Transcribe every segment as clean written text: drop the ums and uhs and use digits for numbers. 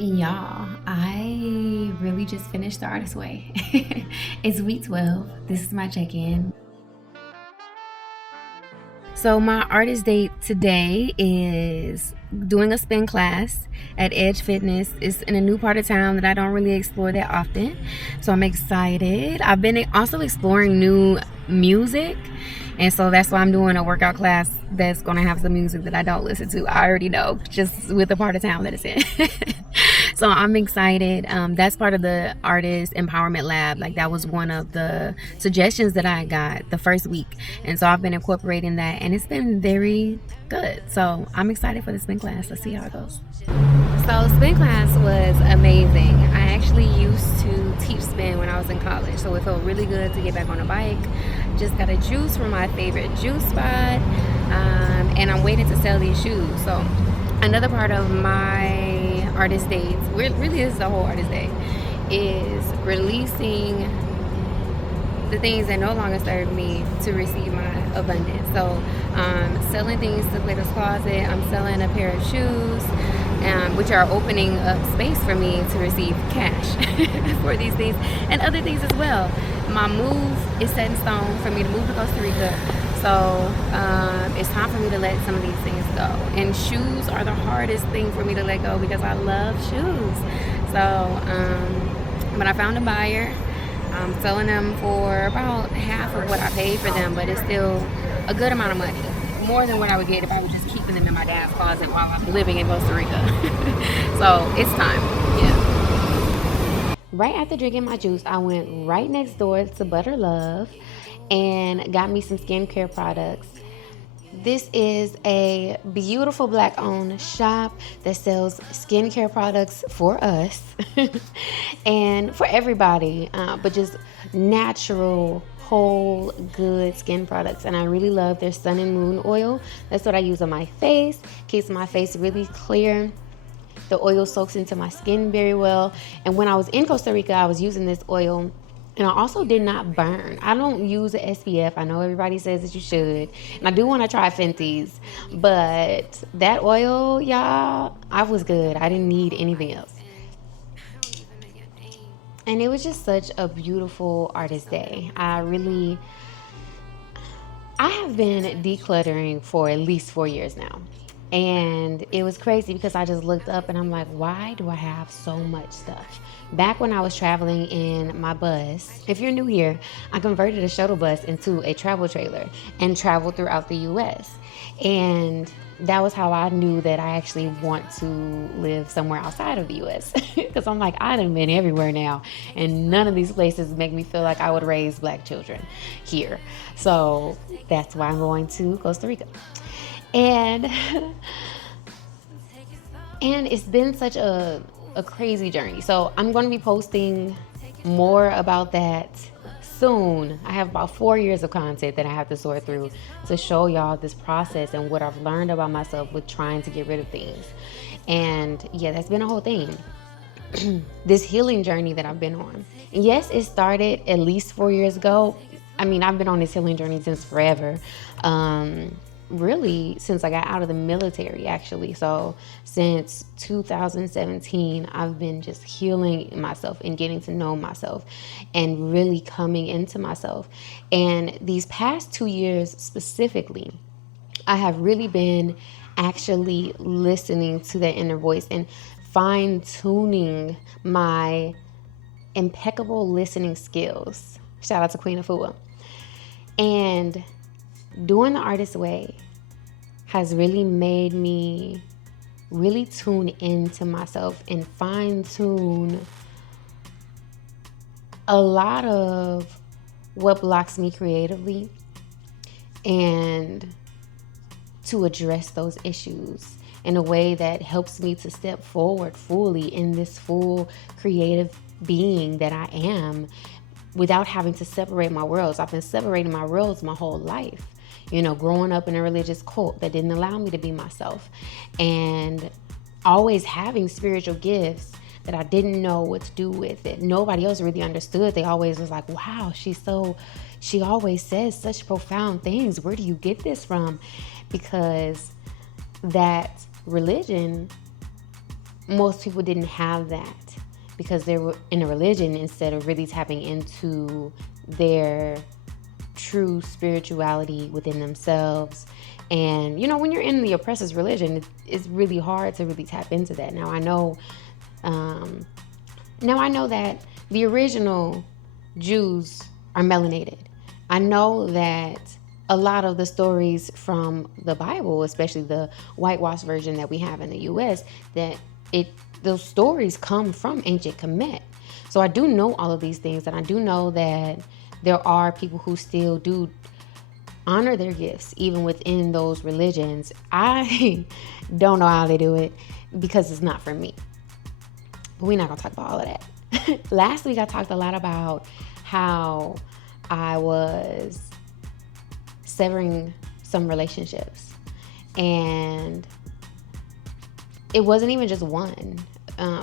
Y'all, I really just finished the artist way. It's week 12. This is my check in. So, my artist date today is doing a spin class at Edge Fitness. It's in a new part of town that I don't really explore that often. So, I'm excited. I've been also exploring new music. And so that's why I'm doing a workout class that's going to have some music that I don't listen to. I already know, just with the part of town that it's in. So I'm excited. That's part of the artist empowerment lab. Like that was one of the suggestions that I got the first week. And so I've been incorporating that and it's been very good. So I'm excited for the spin class. Let's see how it goes. So spin class was amazing. I actually used to teach spin when I was in college. So it felt really good to get back on a bike. Just got a juice from my favorite juice spot. And I'm waiting to sell these shoes. So another part of my artist dates, really this is the whole artist day, is releasing the things that no longer serve me to receive my abundance. So selling things to Plato's Closet. I'm selling a pair of shoes, which are opening up space for me to receive cash for these things and other things as well. My move is set in stone for me to move to Costa Rica. So it's time for me to let some of these things go. And shoes are the hardest thing for me to let go because I love shoes. So, but I found a buyer. I'm selling them for about half of what I paid for them, but it's still a good amount of money. More than what I would get if I was just keeping them in my dad's closet while I'm living in Costa Rica. So it's time. Yeah. Right after drinking my juice, I went right next door to Butter Love and got me some skincare products. This is a beautiful black-owned shop that sells skincare products for us and for everybody, but just natural, whole, good skin products. And I really love their sun and moon oil. That's what I use on my face. Keeps my face really clear. The oil soaks into my skin very well. And when I was in Costa Rica, I was using this oil and I also did not burn. I don't use a SPF. I know everybody says that you should. And I do want to try Fenty's. But that oil, y'all, I was good. I didn't need anything else. And it was just such a beautiful artist day. I have been decluttering for at least 4 years now. And it was crazy because I just looked up and I'm like, why do I have so much stuff? Back when I was traveling in my bus, if you're new here, I converted a shuttle bus into a travel trailer and traveled throughout the US. And that was how I knew that I actually want to live somewhere outside of the US. Because I'm like, I done been everywhere now. And none of these places make me feel like I would raise black children here. So that's why I'm going to Costa Rica. And and it's been such a crazy journey. So I'm going to be posting more about that soon. I have about 4 years of content that I have to sort through to show y'all this process and what I've learned about myself with trying to get rid of things. And yeah, that's been a whole thing. This healing journey that I've been on. Yes, it started at least 4 years ago. I mean, I've been on this healing journey since forever. Really since I got out of the military, actually. So since 2017, I've been just healing myself and getting to know myself and really coming into myself. And these past 2 years specifically, I have really been actually listening to that inner voice and fine tuning my impeccable listening skills. Shout out to Queen Afua. And doing the artist way has really made me really tune into myself and fine tune a lot of what blocks me creatively and to address those issues in a way that helps me to step forward fully in this full creative being that I am without having to separate my worlds. I've been separating my worlds my whole life. You know, growing up in a religious cult that didn't allow me to be myself, and always having spiritual gifts that I didn't know what to do with it. Nobody else really understood. They always was like, wow, she always says such profound things. Where do you get this from? Because that religion most people didn't have that because they were in a religion instead of really tapping into their true spirituality within themselves. And when you're in the oppressor's religion, it's really hard to really tap into that. Now I know that the original Jews are melanated. I know that a lot of the stories from the Bible, especially the whitewashed version that we have in the US, those stories come from ancient Kemet. So I do know all of these things, and I do know that there are people who still do honor their gifts even within those religions. I don't know how they do it because it's not for me. But we're not gonna talk about all of that. Last week I talked a lot about how I was severing some relationships, and it wasn't even just one.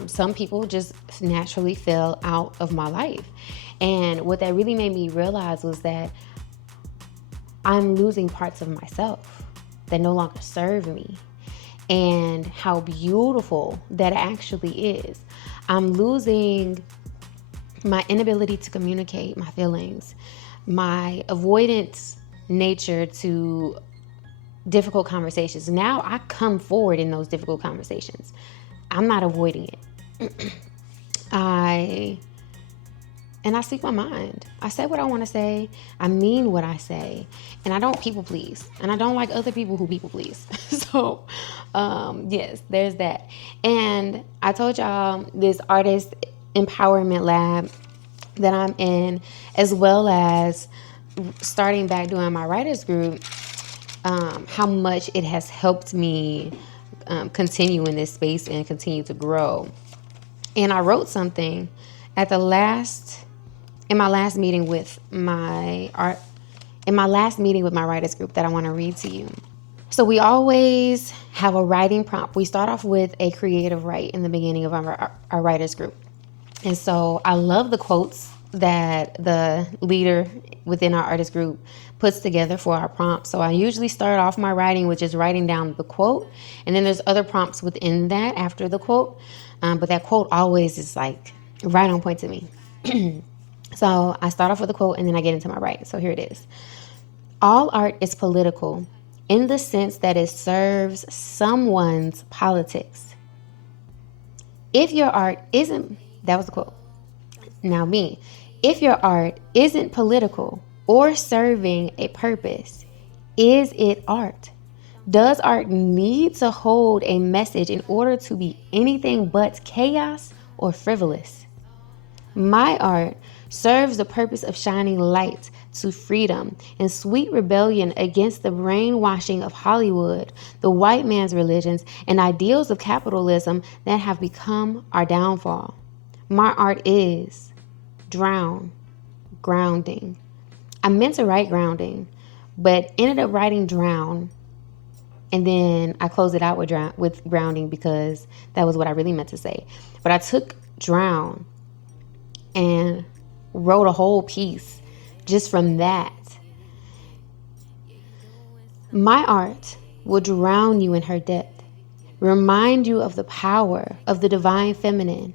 Some people just naturally fell out of my life, and what that really made me realize was that I'm losing parts of myself that no longer serve me, and how beautiful that actually is. I'm losing my inability to communicate my feelings, my avoidance nature to difficult conversations. Now I come forward in those difficult conversations. I'm not avoiding it. I speak my mind. I say what I want to say. I mean what I say. And I don't people please. And I don't like other people who people please. So, yes, there's that. And I told y'all this artist empowerment lab that I'm in, as well as starting back doing my writers group, how much it has helped me continue in this space and continue to grow. And I wrote something in my last meeting with my writers group that I want to read to you. So we always have a writing prompt. We start off with a creative write in the beginning of our writers group. And so I love the quotes that the leader within our artist group puts together for our prompt. So I usually start off my writing with just writing down the quote, and then there's other prompts within that after the quote. But that quote always is like right on point to me. So I start off with a quote and then I get into my writing. So here it is. All art is political in the sense that it serves someone's politics. If your art isn't, that was the quote. Now me, if your art isn't political or serving a purpose, is it art? Does art need to hold a message in order to be anything but chaos or frivolous? My art serves the purpose of shining light to freedom and sweet rebellion against the brainwashing of Hollywood, the white man's religions, and ideals of capitalism that have become our downfall. My art is grounding. I meant to write grounding, but ended up writing drown. And then I closed it out with grounding because that was what I really meant to say. But I took drown and wrote a whole piece just from that. My art will drown you in her depth, remind you of the power of the divine feminine.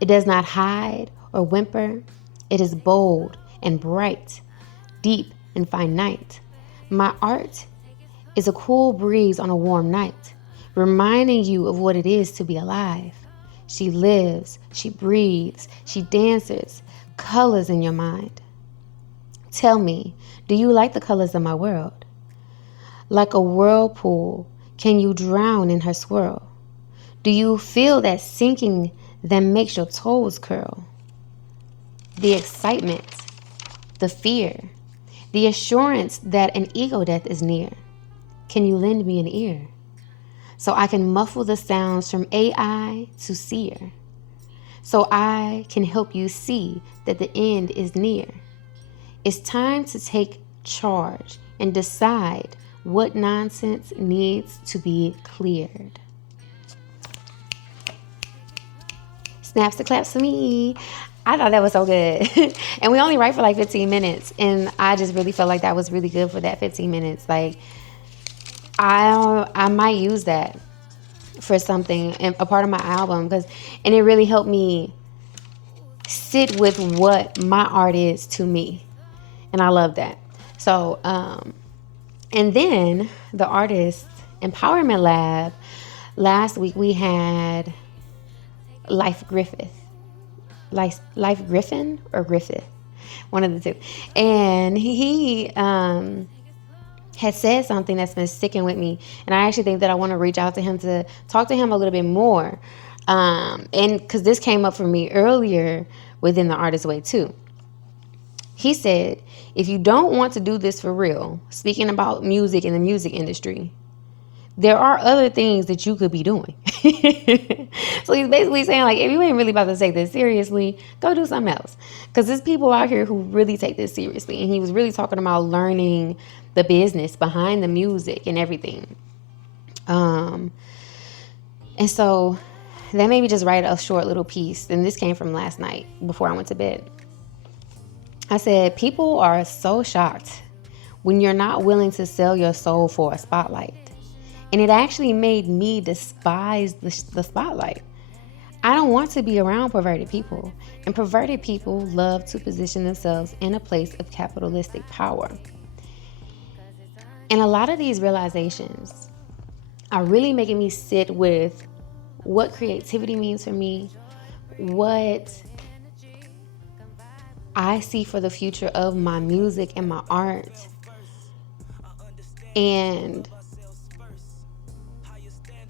It does not hide or whimper. It is bold and bright, deep and finite. My art is a cool breeze on a warm night, reminding you of what it is to be alive. She lives, she breathes, she dances, colors in your mind. Tell me, do you like the colors of my world? Like a whirlpool, can you drown in her swirl? Do you feel that sinking that makes your toes curl? The excitement, the fear, the assurance that an ego death is near. Can you lend me an ear so I can muffle the sounds from AI to seer, so I can help you see that the end is near? It's time to take charge and decide what nonsense needs to be cleared. Snaps to claps for me. I thought that was so good. And we only write for like 15 minutes. And I just really felt like that was really good for that 15 minutes. Like, I might use that for something, and a part of my album, and it really helped me sit with what my art is to me. And I love that. So, and then the Artist Empowerment Lab, last week we had Life Griffith. Life Griffin or Griffith, one of the two. And he had said something that's been sticking with me. And I actually think that I want to reach out to him to talk to him a little bit more. And because this came up for me earlier within the Artist Way too. He said, if you don't want to do this for real, speaking about music and the music industry, there are other things that you could be doing. So he's basically saying, like, if you ain't really about to take this seriously, go do something else. Because there's people out here who really take this seriously. And he was really talking about learning the business behind the music and everything. And so that made me just write a short little piece. And this came from last night before I went to bed. I said, people are so shocked when you're not willing to sell your soul for a spotlight. And it actually made me despise the spotlight. I don't want to be around perverted people. And perverted people love to position themselves in a place of capitalistic power. And a lot of these realizations are really making me sit with what creativity means for me, what I see for the future of my music and my art, and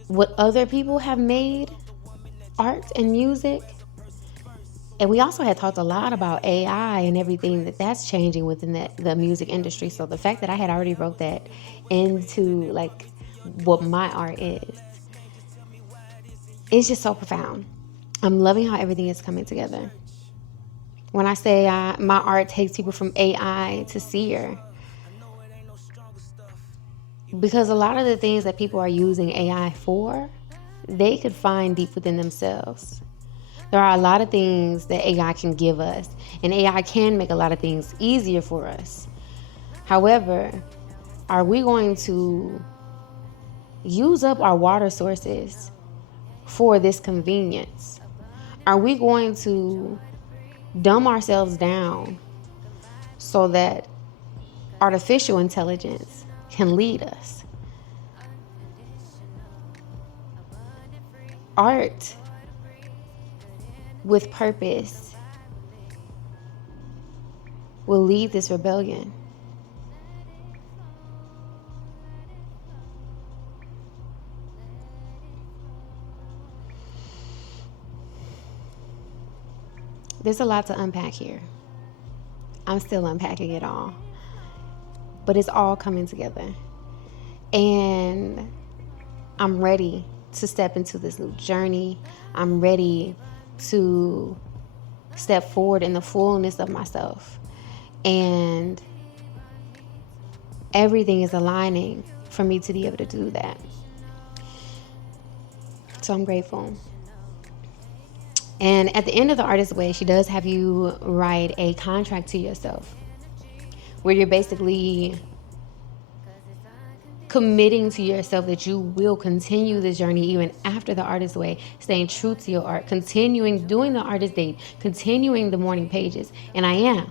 what other people have made art and music. And we also had talked a lot about AI and everything that's changing within the music industry. So the fact that I had already wrote that into like what my art is, it's just so profound. I'm loving how everything is coming together. When I say my art takes people from AI to seer, because a lot of the things that people are using AI for, they could find deep within themselves. There are a lot of things that AI can give us, and AI can make a lot of things easier for us. However, are we going to use up our water sources for this convenience? Are we going to dumb ourselves down so that artificial intelligence can lead us? Art with purpose will lead this rebellion. There's a lot to unpack here. I'm still unpacking it all, but it's all coming together. And I'm ready to step into this new journey. I'm ready to step forward in the fullness of myself. And everything is aligning for me to be able to do that. So I'm grateful. And at the end of the Artist Way, she does have you write a contract to yourself where you're basically committing to yourself that you will continue the journey even after the Artist Way, staying true to your art, continuing doing the Artist Date, continuing the morning pages. And I am.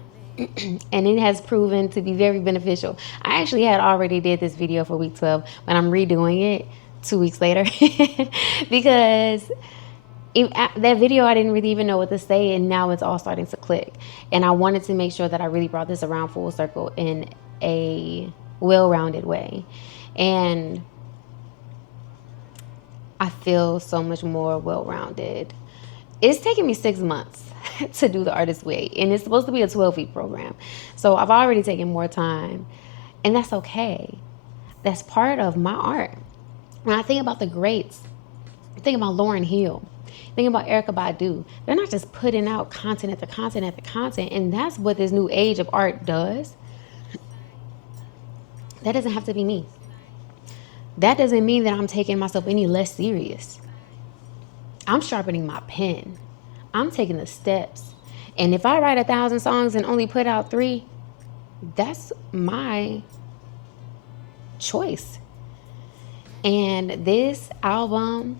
And it has proven to be very beneficial. I actually had already did this video for week 12, but I'm redoing it 2 weeks later because that video, I didn't really even know what to say, and now it's all starting to click. And I wanted to make sure that I really brought this around full circle in a well-rounded way. And I feel so much more well-rounded. It's taken me 6 months to do the Artist Way, and it's supposed to be a 12-week program. So I've already taken more time, and that's okay. That's part of my art. When I think about the greats, I think about Lauryn Hill, think about Erykah Badu. They're not just putting out content after content after content, and that's what this new age of art does. That doesn't have to be me. That doesn't mean that I'm taking myself any less serious. I'm sharpening my pen. I'm taking the steps. And if I write 1,000 songs and only put out 3, that's my choice. And this album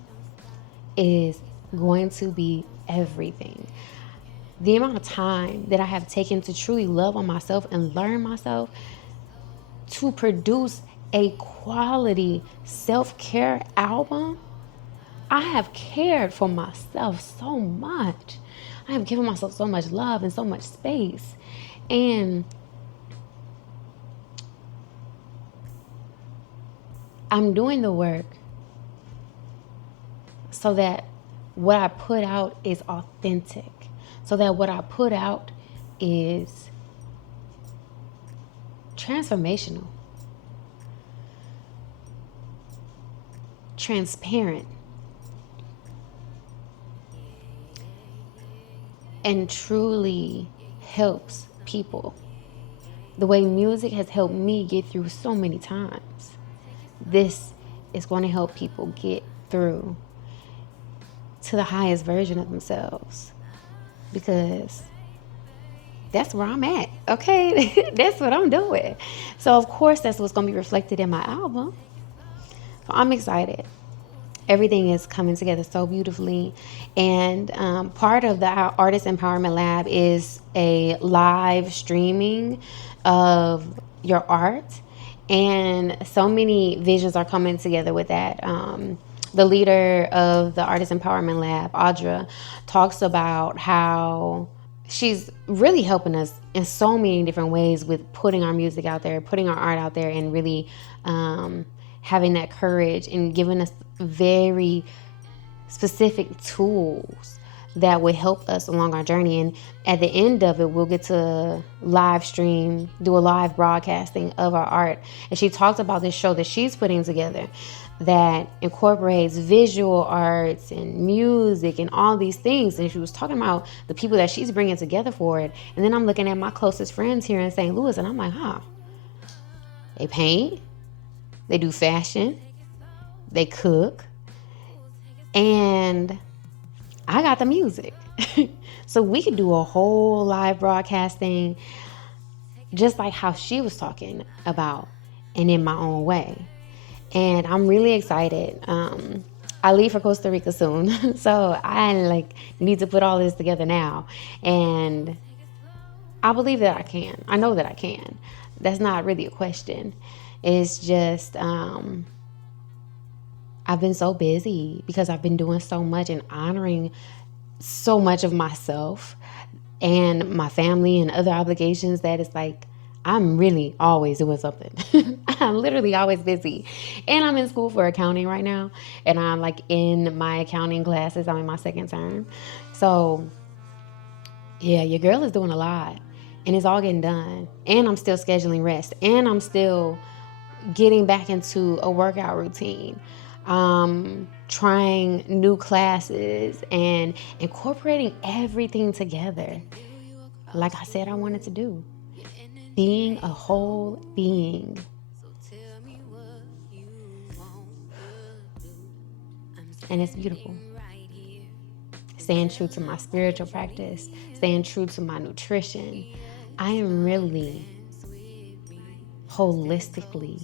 is going to be everything. The amount of time that I have taken to truly love on myself and learn myself to produce a quality self-care album. I have cared for myself so much. I have given myself so much love and so much space. And I'm doing the work so that what I put out is authentic. So that what I put out is transformational, transparent, and truly helps people the way music has helped me get through so many times. This is going to help people get through to the highest version of themselves, because that's where I'm at, okay? That's what I'm doing. So of course that's what's going to be reflected in my album. So I'm excited. Everything is coming together so beautifully. And part of the Artist Empowerment Lab is a live streaming of your art. And so many visions are coming together with that. The leader of the Artist Empowerment Lab, Audra, talks about how she's really helping us in so many different ways with putting our music out there, putting our art out there, and really having that courage and giving us very specific tools that would help us along our journey. And at the end of it, we'll get to live stream, do a live broadcasting of our art. And she talked about this show that she's putting together that incorporates visual arts and music and all these things. And she was talking about the people that she's bringing together for it. And then I'm looking at my closest friends here in St. Louis, and I'm like, they paint, they do fashion, they cook, and I got the music. So we could do a whole live broadcasting just like how she was talking about, and in my own way. And I'm really excited. I leave for Costa Rica soon. So I need to put all this together now. And I believe that I can. I know that I can. That's not really a question. It's just I've been so busy because I've been doing so much and honoring so much of myself and my family and other obligations that it's like I'm really always doing something. I'm literally always busy. And I'm in school for accounting right now. And I'm in my accounting classes. I'm in my second term. So yeah, your girl is doing a lot. And it's all getting done. And I'm still scheduling rest. And I'm still getting back into a workout routine. Trying new classes and incorporating everything together. Like I said I wanted to do. Being a whole being. And it's beautiful. Staying true to my spiritual practice, staying true to my nutrition. I am really holistically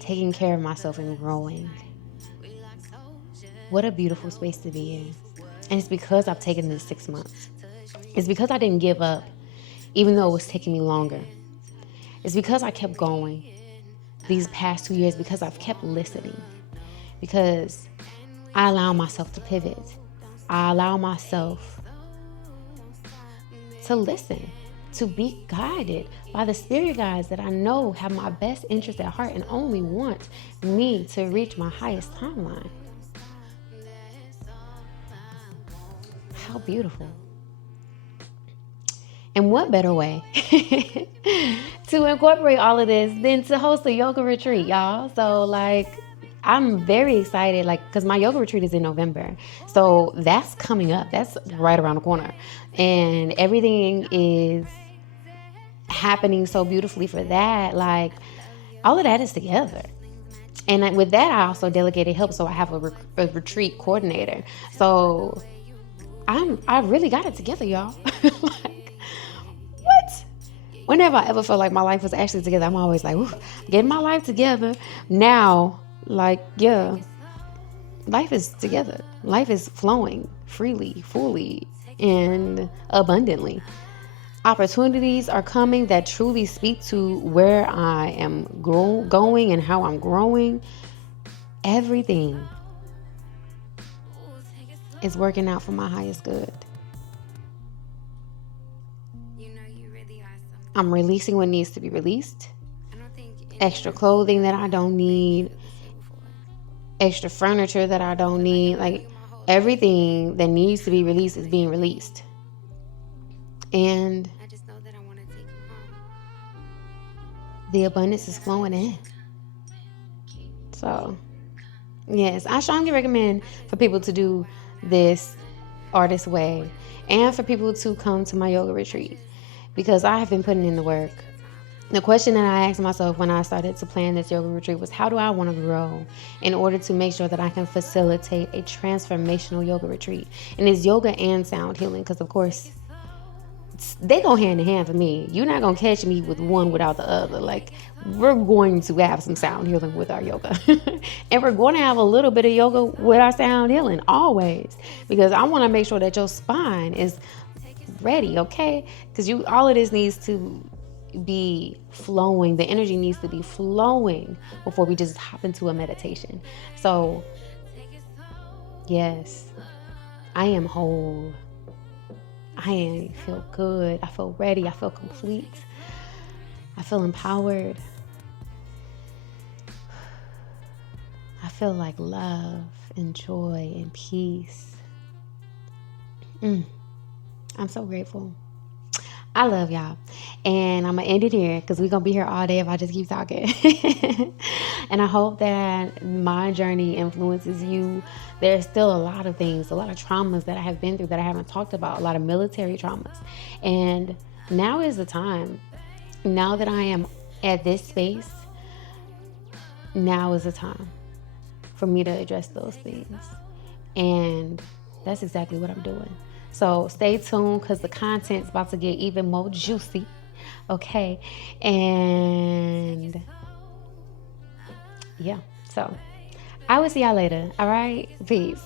taking care of myself and growing. What a beautiful space to be in. And it's because I've taken this 6 months. It's because I didn't give up, even though it was taking me longer. It's because I kept going these past 2 years, because I've kept listening, because I allow myself to pivot. I allow myself to listen, to be guided by the spirit guides that I know have my best interest at heart and only want me to reach my highest timeline. How beautiful. And what better way to incorporate all of this than to host a yoga retreat, y'all? So I'm very excited, because my yoga retreat is in November. So that's coming up. That's right around the corner. And everything is happening so beautifully for that. All of that is together. And with that, I also delegated help. So I have a retreat coordinator. So I really got it together, y'all. What? Whenever I ever felt like my life was actually together, I'm always like, getting my life together. Now, yeah, life is together. Life is flowing freely, fully, and abundantly. Opportunities are coming that truly speak to where I am going and how I'm growing. Everything is working out for my highest good. I'm releasing what needs to be released. Extra clothing that I don't need, extra furniture that I don't need. Like, everything that needs to be released is being released. And the abundance is flowing in. So, yes, I strongly recommend for people to do this artist way and for people to come to my yoga retreat because I have been putting in the work. The question that I asked myself when I started to plan this yoga retreat was, how do I want to grow in order to make sure that I can facilitate a transformational yoga retreat? And it's yoga and sound healing because, of course, they go hand in hand for me. You're not going to catch me with one without the other. Like, we're going to have some sound healing with our yoga. And we're going to have a little bit of yoga with our sound healing always, because I want to make sure that your spine is ready, okay? Because all of this needs to be flowing. The energy needs to be flowing before we just hop into a meditation. So, yes, I am whole. I feel good. I feel ready. I feel complete. I feel empowered. I feel like love and joy and peace. I'm so grateful. I love y'all. And I'm going to end it here because we're going to be here all day if I just keep talking. And I hope that my journey influences you. There's still a lot of things, a lot of traumas that I have been through that I haven't talked about, a lot of military traumas. And now is the time. Now that I am at this space, now is the time for me to address those things. And that's exactly what I'm doing. So stay tuned because the content's about to get even more juicy. Okay. And yeah, so I will see y'all later. All right. Peace.